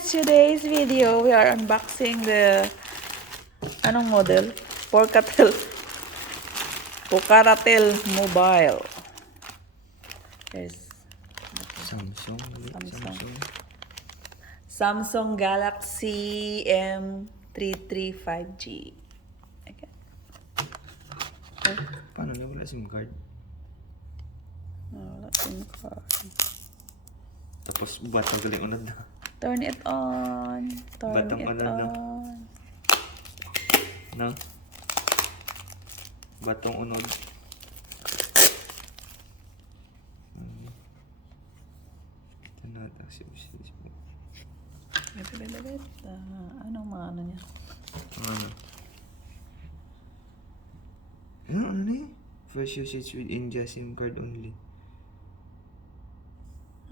guys! Today's video, we are unboxing the anong model? Pocaratel Mobile. There's Samsung Galaxy M33 5G. Okay. Paano na wala SIM card? Wala SIM card. Tapos batang galing unad na. Turn it on. Turn Batang it unad na. on. No? Batong unod. Ito na ata si Facebook. Wait. Anong mga ano niya? Ano? Ano na eh? First usage with India SIM card only.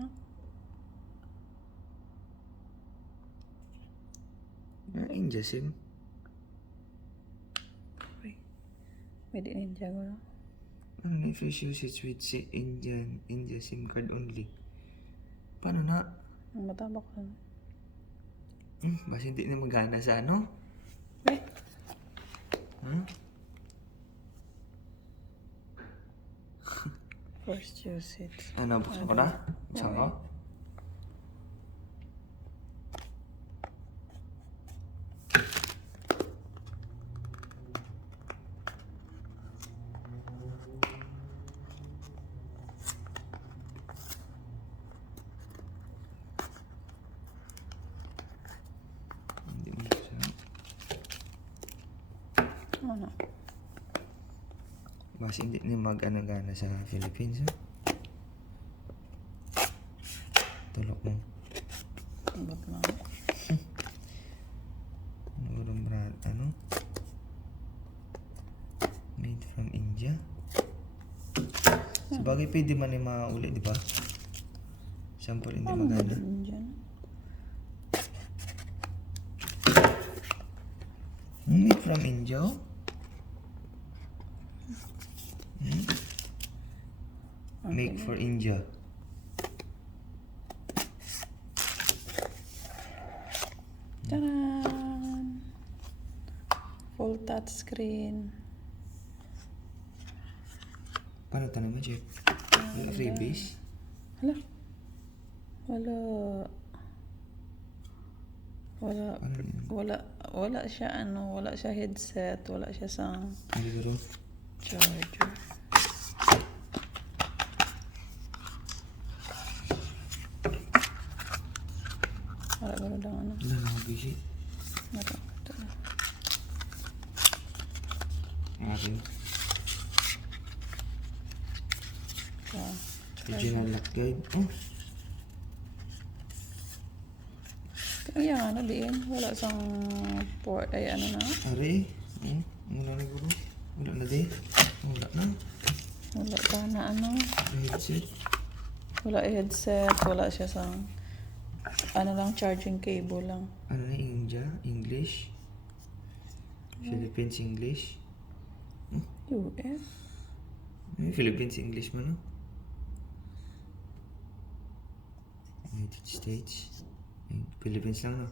Huh? India SIM? Made in India ko. Ano na first usage with India SIM card only? Paano na? Ang matabak ko. Basta hindi na magana sa ano? Eh? Huh? First usage. Ano, buksan ko na? Buksan ko? Hindi mo buksan. Ano? Basta hindi na mag-ano-gana sa Philippines. Tulok mo. Ba't lang? Urong brand, ano? Made from India. Sa bagay, pwede man yung mauli, di ba? Sample hindi magana. Made from India? Make for India. Taran! Full touch screen. Paano ito naman, Jeff? Wala freebies? Hala? Wala siya ano, wala siya headset, wala siya sound. Siguro. Charger. Wala gano'n lang ano. Wala na ako busy. Ito na. Akin. Original lock guide. Oh! Kaya ano din, wala sang port, ay ano na. Ari. Wala na guro. Wala na di. Wala na. Wala pa na ano. Headset. Wala headset, wala siya sang ano lang, charging cable lang. Ano na India? English? Philippines English? US? Philippines English mo no? United States? Philippines lang no?